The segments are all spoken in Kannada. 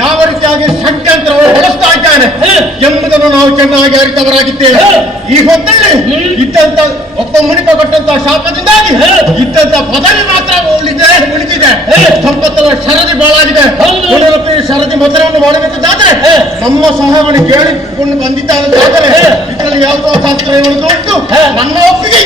ಯಾವ ರೀತಿಯಾಗಿ ಷಡ್ಯಂತ್ರವನ್ನು ಬಳಸ್ತಾ ಇದ್ದಾನೆ. ಎಂಬುದನ್ನು ನಾವು ಚೆನ್ನಾಗಿ ಅರಿತವರಾಗಿದ್ದೇವೆ ಈ ಹೊತ್ತಲ್ಲಿ. ಇದ್ದಂತ ಒಬ್ಬ ಮುನಿಪ ಕೊಟ್ಟಂತಹ ಶಾಪದಿಂದಾಗಿ. ಇದ್ದಂತ ಪದವಿ ಮಾತ್ರ ಉಳಿದೆ ಉಳಿದಿದೆ. ಸಂಪತ್ತರ ಶರದಿ ಬಾಳಾಗಿದೆ. ಮಧುರವನ್ನು ಶರದಿ ಮೊದಲನ್ನು ಮಾಡಬೇಕಾದ್ರೆ. ನಮ್ಮ ಸಹವನ್ನು ಕೇಳಿಕೊಂಡು ಬಂದಿದ್ದಾದ್ರೆ. ಇದರಲ್ಲಿ ಯಾವುದೋ ಶಾಸ್ತ್ರ ಇವನದು ಉಂಟು. ನನ್ನ ಒಪ್ಪಿಗೆ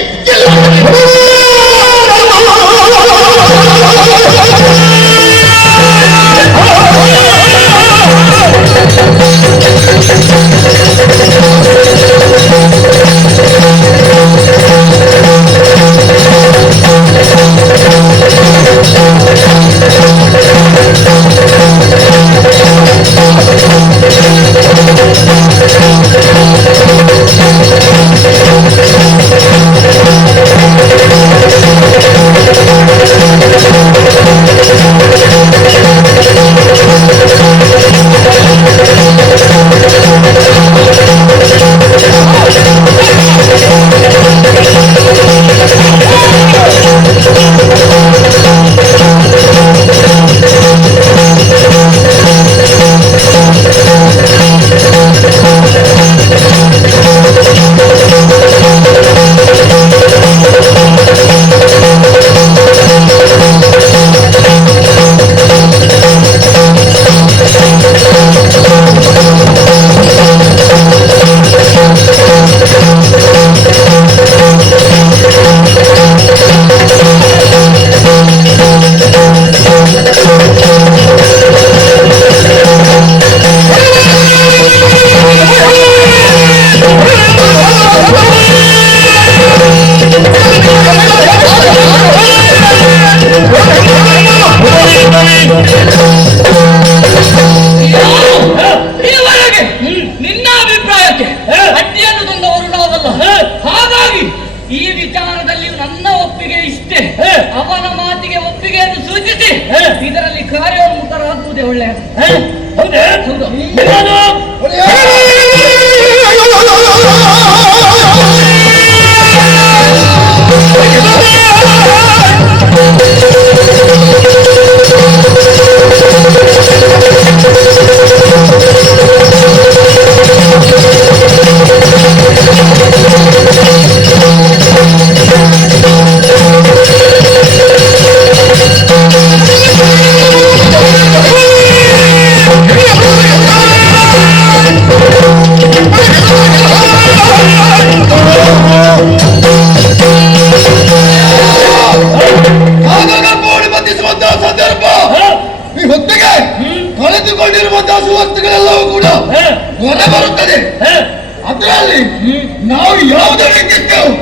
ನಾವು ಯಾವುದನ್ನು ಇಟ್ಟಿದ್ದೆವು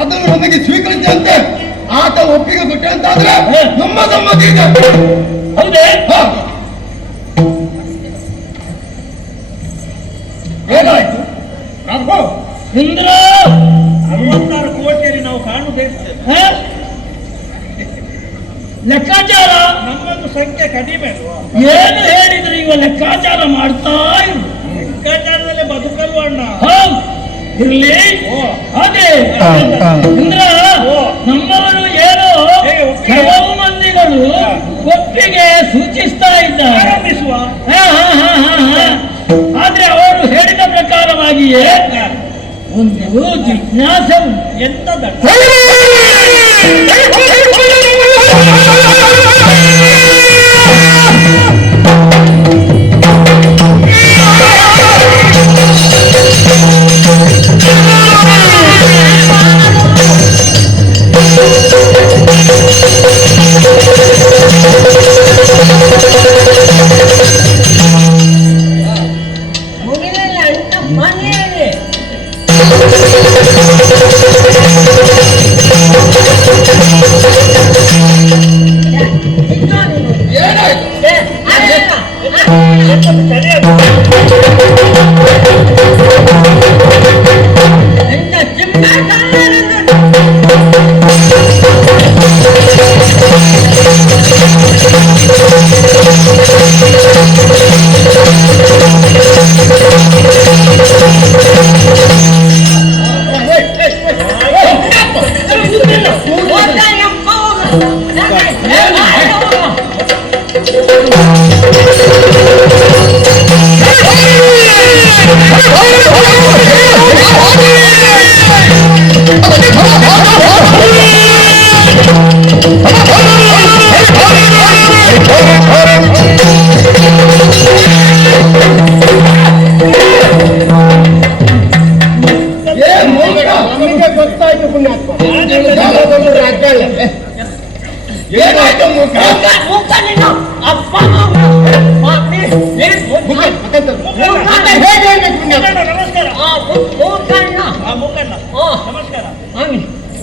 ಅದನ್ನು ನಮಗೆ ಸ್ವೀಕರಿಸಿದಂತೆ ಆತ ಒಪ್ಪಿಗೆ ಕೊಟ್ಟಂತಾದ್ರೆ ಹೇ. ನಮ್ಮ ಸಮ್ಮತಿ ಇದೆ. ಹೌದೇ. ಏನಾಯ್ತು? ಪ್ರಭು ಇಂದ್ರ ಅರವತ್ತಾರು ಕೋಟಿಯಲ್ಲಿ ನಾವು ಕಾಣು ಹೇ? ಲೆಕ್ಕಾಚಾರ? ನಮ್ಮದು ಸಂಖ್ಯೆ ಕಡಿಮೆ ಏನು ಹೇಳಿದ್ರು ಇವ ಲೆಕ್ಕಾಚಾರ ಮಾಡ್ತಾ ಇರು. ಲೆಕ್ಕಾಚಾರದಲ್ಲೇ ಬದುಕಲ್ವ ಓ. ಅದೇ ಇಂದ್ರ. ನಮ್ಮವರು ಏನೋ ಕೆಲವು ಮಂದಿಗಳು ಒಪ್ಪಿಗೆ ಸೂಚಿಸ್ತಾ ಇದ್ದಾರೆ. ಆದ್ರೆ ಅವರು ಹೇಳಿದ ಪ್ರಕಾರವಾಗಿಯೇ ಒಂದು ಜಿಜ್ಞಾಸ ಉಂಟು.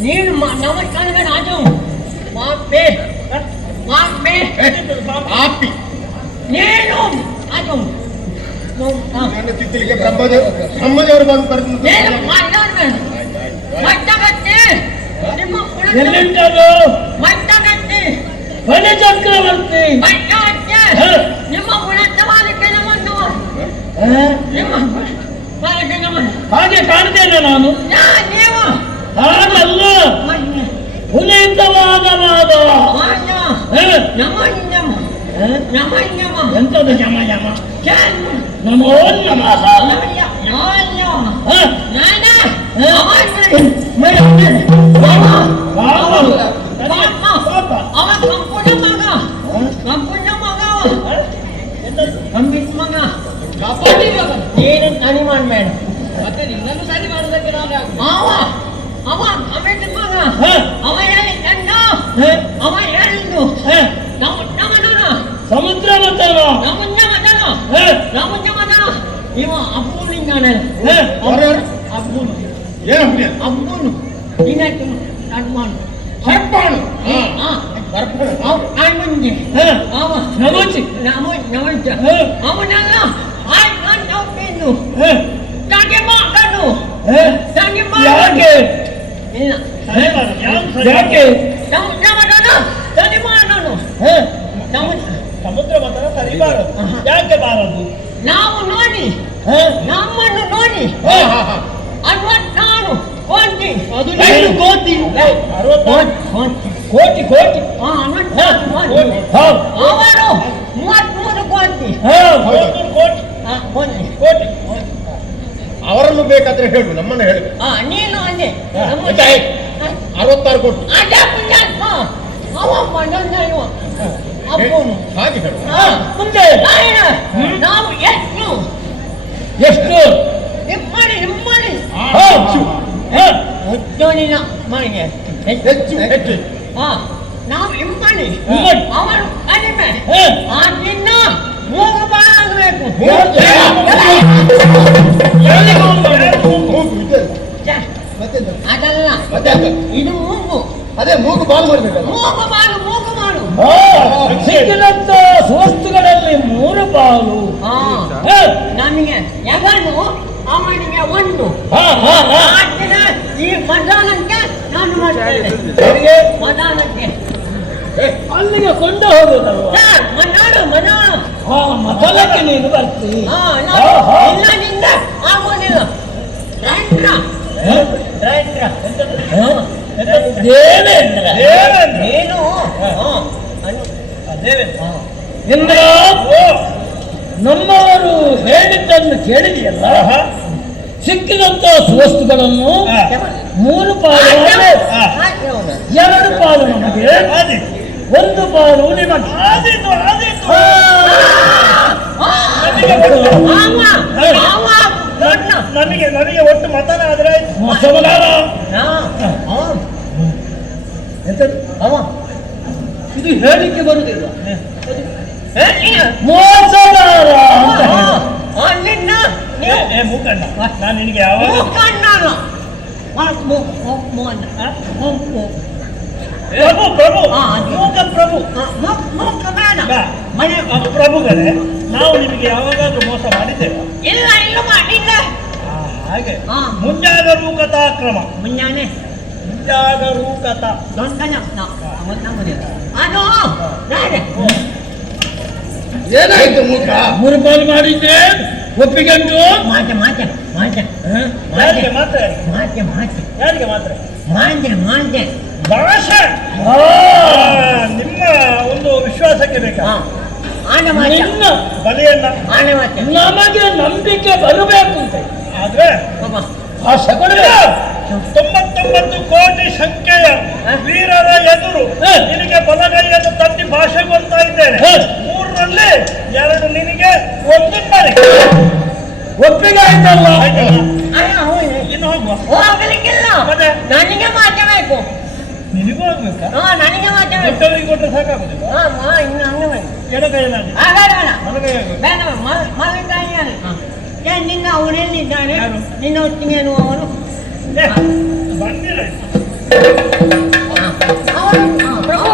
ನೀನು ನಮಸ್ಕಾರ ರಾಜು ಮಾಪೆ ಮಾಪೆ ಎಂತದು ಪಾಪ? ಆಪಿ ನೀನು ರಾಜು ನನ್ನ ತಿದ್ದಲಿಗೆ ಬ್ರಹ್ಮದೇವ ಬ್ರಹ್ಮದೇವರು ಬಂದು ಬರೆದು నేను ಬಲಿ ಚಕ್ರವರ್ತಿ. ನಿಮ್ಮ ಗುಣತ್ತವಾದ ಕೆಲವನ್ನು ಹ? ನಿಮ್ಮ ಕೆಲವನ್ನು ಹಾಗೆ ಕಾಣ್ತೇನೆ ನಾನು. ಹಾಗಲ್ಲ. ಪುನೀತವಾದ ವಾದ ಎಂತದು ಯಮ ಯಮ ನಮೋ ನಮಃ. ಮಾಮ ಪಾಪ. ಪಾಪ ಅವ ಕಂಪುಣ ಮಗ ಕಂಪುಣ ಮಗ ಅವ. ಕಂಬಿಟ್ ಮಗ ನೀನು ಮತ್ತೆ ನಿನ್ನನ್ನು ಸರಿ ಮಾಡೋದಕ್ಕೆ ನಾನು ಅವ ಅವ ಕಮಿಟಿ ಮಗ? ಅವ ಹೇಳಿದ್ದ ಹ? ಅವ ಹೇಳಿದ್ದು ಹ? ನಮ್ಮ ನಮ್ಮನ ಸಮುದ್ರ ಮತನ ನಮ್ಮನ್ನ ಹ? ನಮ್ಮನ್ನ ಮದನ ಇವ ಅಬ್ಬೂನಿಂದಾನೆ ಹ? ಅಬ್ಬೂನು ಏನು? ಅಬ್ಬೂನು ಇನ್ನಕ್ಕೆ ನಡ್ಮಾನು ಸರ್ಪಾಣು ಹಾ. ಆ ಸರ್ಪಾಣು ಅವ ಅಣ್ಣಂಗೆ. ಹ? ಅವ ನಮಚಿ ನಮ? ಅವನಲ್ಲ? ನಾನು ನೋಡ್ತೀನಿ ಹ? ತಾಗೆ ಮಾತಾಡು ಹ? ತಾಗೆ ಯಾಕೆ ಇಲ್ಲ ಸರಿ ಮಾಡು, ಯಾವ್ದು ಸರಿ ಯಾಕೆ ನಮ್ಮ ನಮ್ಮದನ ತಾಗೆ ಮಾಡೋನು ಹ? ನಮ್ಮ ಸಮುದ್ರ ಮತನ ಸರಿಬಾರದು ಯಾಕೆ ಬಾರದು ನಾವು ನೋಡಿ ಹ? ನಮ್ಮನ್ನು ನೋಡಿ ಹಾ ಹಾ ಹಾ ಅರವತ್ತಾರು ಕೋಟಿ ಅದು ನೀನು ಕೋಟಿ ಅರವತ್ತಾರು ಕೋಟಿ ಕೋಟಿ ಕೋಟಿ ಆ, ಅರವತ್ತಾರು ಕೋಟಿ ಹೌದು ಅವರು ಮೂವತ್ಮೂರು ಕೋಟಿ ಹೌದು ಕೋಟಿ ಕೋಟಿ ಅವರನ್ನು ಬೇಕಾದ್ರೆ ಹೇಳು ನಮ್ಮನ್ನ ಹೇಳು. ನೀನು ಅಂದೆ? ಅರವತ್ತಾರು ಕೋಟಿ ಹಾಗೆ ಹೇಳು. ಮುಂದೆ ನಾವು ಎಷ್ಟು? ಎಷ್ಟು? ನಿಮ್ಮಡಿ ನಿಮ್ಮಡಿ ಹೌದು ಹ? ಮುದ್ದೋನಿನ ಮನೆಗೆ. ಹೆಚ್ಚು ಹೆಚ್ಚು. ಆ, ನಾವು ಇಮ್ಮಡಿ ಅವರು ಕಡಿಮೆ. ಆ ನಿನ್ನ ಮೂರು ಮೂಗು ಎಲ್ಲಿಗೆ ಹೋಗ್ಬೇಕು? ಮೂಗು ಇದೆ. ಛೆ, ಮತ್ತೆಂತ? ಅದಲ್ಲ ಮತ್ತೆ ಅದು? ಇದು ಮೂಗು ಅದೇ ಮೂಗು ಬಾಲ್ ಮಾಡ್ಬೇಕಲ್ಲ ಮೂಗು ಮಾಡು ಮೂಗು ಮಾಡು ಆ, ಸಿಕ್ಕಿದಂತ ವಸ್ತುಗಳಲ್ಲಿ ಮೂರು ಪಾಲು ಆ, ಹ? ನಮಗೆ ಎಗನು ಅವನಿಗೆ ಒಂದು ಹ, ಹ, ಹ. ಈ ಮದಾನಕ್ಕೆ ನಾನು ಮಾಡ್ತೇನೆ ಮದಾನಕ್ಕೆ ಅಲ್ಲಿಗೆ ಕೊಂಡು ಹೋಗುದಲ್ವಾ ಮನಾಡು ಮದಾನ ಮತಲಕ್ಕೆ ನೀನು ಬರ್ತಿ. ಆ, ಹಾ, ನಾನು. ಹಾ. ಇಲ್ಲದಿಂದ ಆಗೋದಿಲ್ಲ ರಂಧ್ರ ಹ? ರಂಧ್ರ ಹ? ದೇವೇಂದ್ರ. ನೀನು ಇಂದ್ರ ನಮ್ಮವರು ಹೇಳಿದ್ದನ್ನು ಕೇಳಿದೆಯಲ್ಲ? ಸಿಕ್ಕಿದಂತ ಸುವಸ್ತುಗಳನ್ನು. ಮೂರು ಪಾಲು ಎರಡು ಪಾಲು ನಮಗೆ ಒಂದು ಬಾಲು ನಿಮಗೆ. ಆದೀತು ಆದೀತು ಹಾ. ನಮಗೆ ಒಟ್ಟು ಮತನ ಆದ್ರೆ. ಇದು ಹೇಳಿಕೆ ಬರುದಿಲ್ಲ? ಮೋಸಗಾರ. ನಿನ್ನ ನಾನು ನಿನಗೆ ಯಾವ ಪ್ರಭು ಪ್ರಭು. ಆ, ಅದು. ಪ್ರಭು. ಬೇಡ. ಬಾ. ಮನೆ ಪ್ರಭುಗಳೇ ನಾವು ನಿಮಗೆ ಯಾವಾಗಾದ್ರೂ ಮೋಸ ಮಾಡಿದ್ದೇವೆ? ಇಲ್ಲ ಇಲ್ಲ ಮಾಡಿಲ್ಲ ಹಾಗೆ. ಆ. ಮುಂಜಾಗರೂಕತಾಕ್ರಮ ಮುಂಜಾನೆ. ಮುಂಜಾಗರೂಕತಾ ಮನೆ ಅದು. ಏನಾಯ್ತು ಮೂಕ ಮೂರು ಪಾಲು ಮಾಡಿದ್ರೆ ಒಪ್ಪಿಗೆಂಟು ಮಾತೆ ಮಾತೆ ಮಾತೆ ಮಾತೆ? ಮಾತೆ ಮಾತೆ ಯಾರಿಗೆ ಮಾತ್ರ? ಮಾಂಜೆ ಮಾತೆ ಭಾಷೆ? ಆ, ಆ, ನಿಮ್ಮ ಒಂದು ವಿಶ್ವಾಸಕ್ಕೆ ಬೇಕಾ? ನಿನ್ನ ಬಲಿಯನ್ನ ನಮಗೆ ನಂಬಿಕೆ ಬರಬೇಕು ಅಂತ. ಆದ್ರೆ ಭಾಷೆ ಕೊಡಬೇಕು. ತೊಂಬತ್ತೊಂಬತ್ತು ಕೋಟಿ ಸಂಖ್ಯೆಯ ವೀರರ ಎದುರು. ನಿನಗೆ ಬಲಗೈಯನ್ನು ತಟ್ಟಿ ಭಾಷೆ ಕೊಡ್ತಾ ಇದ್ದೇನೆ. ಮೂರರಲ್ಲಿ ಎರಡು ನಿನಗೆ ಒಂದು ನನಗೆ ಒಪ್ಪಿಗೆ ಆಯ್ತಲ್ಲ? ಇನ್ನು ಹೋಗುವ? ನನಗೆ ಮಾಚಬೇಕು ನಿನಗೂ ಕೊಟ್ಟರೆ ಸಾಕಾಗುದಿಲ್ಲ? ಮಾ ಇನ್ನು ಹಂಗೆ ಮಾಡಿ. ಎಡಗೈಯಲ್ಲಿ ಹಾಗಾಡ ಬೇಡ ಬಲಗೈ ಬೇಡ. ಏ ನಿನ್ನ ಯಾರು? ನಿನ್ನ ಒಟ್ಟಿಗೆ ಅನ್ನುವವನು ಏ, ಬಂದಿರಾಯ್ತು ಅವನು ಪ್ರಭು.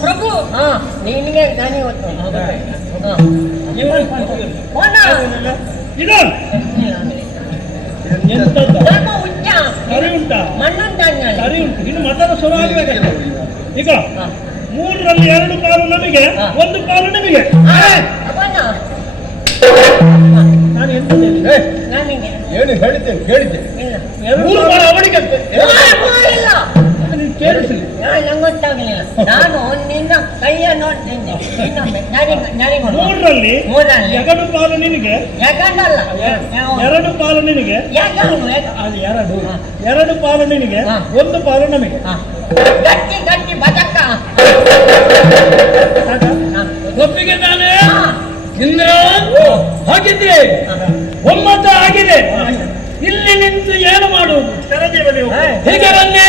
ಪ್ರಭು. ಹಾ. ನಿನಗೆ ನನಗೆ ಗೊತ್ತು ಹಾ ಇದು ಎಂತದ್ದು ಸರಿ ಉಂಟಾ? ಮಣ್ಣುಂಟಾನೆ ಸರಿ ಉಂಟು. ಇನ್ನು ಮತದ ಶುರು ಆಗ್ಬೇಕಲ್ಲ. ಈಗ ಮೂರರಲ್ಲಿ ಎರಡು ಕಾಲು ನಮಗೆ ಒಂದು ಕಾಲು ನಿಮಗೆ. ನಾನು ಎಂತ ಹೇಳಿದೆ? ಏನು ಹೇಳಿದ್ದೇನೆ ಎರಡು ಮೂರು ಪಾಲು. ಬಾರಿ ನಾನು ನಂಗೊತ್ತಾಗಲಿಲ್ಲ ನಾನು ನಿನ್ನ ಕೈಯ ಕೊಡು. ಮೂರರಲ್ಲಿ ಎರಡು ಪಾಲು ನಿನಗೆ. ಯಾಕಂದಲ್ಲ ಎರಡು ಪಾಲು ನಿನಗೆ. ಅದು ಎರಡು? ಎರಡು. ಪಾಲು ನಿನಗೆ. ಒಂದು ಪಾಲು ನಮಗೆ. ಗಟ್ಟಿ ಗಟ್ಟಿ ಬದಕ? ಒಪ್ಪಿಗೆ ತಾನೇ? ಹಿಂದ್ರ ಇಂದ್ರ ಹಾಗಿದ್ರೆ ಒಮ್ಮತ ಆಗಿದೆ? ಇಲ್ಲಿ ನಿಂತು ಏನು ಮಾಡುವುದು? ಹೇಗೆ ಬನ್ನಿ.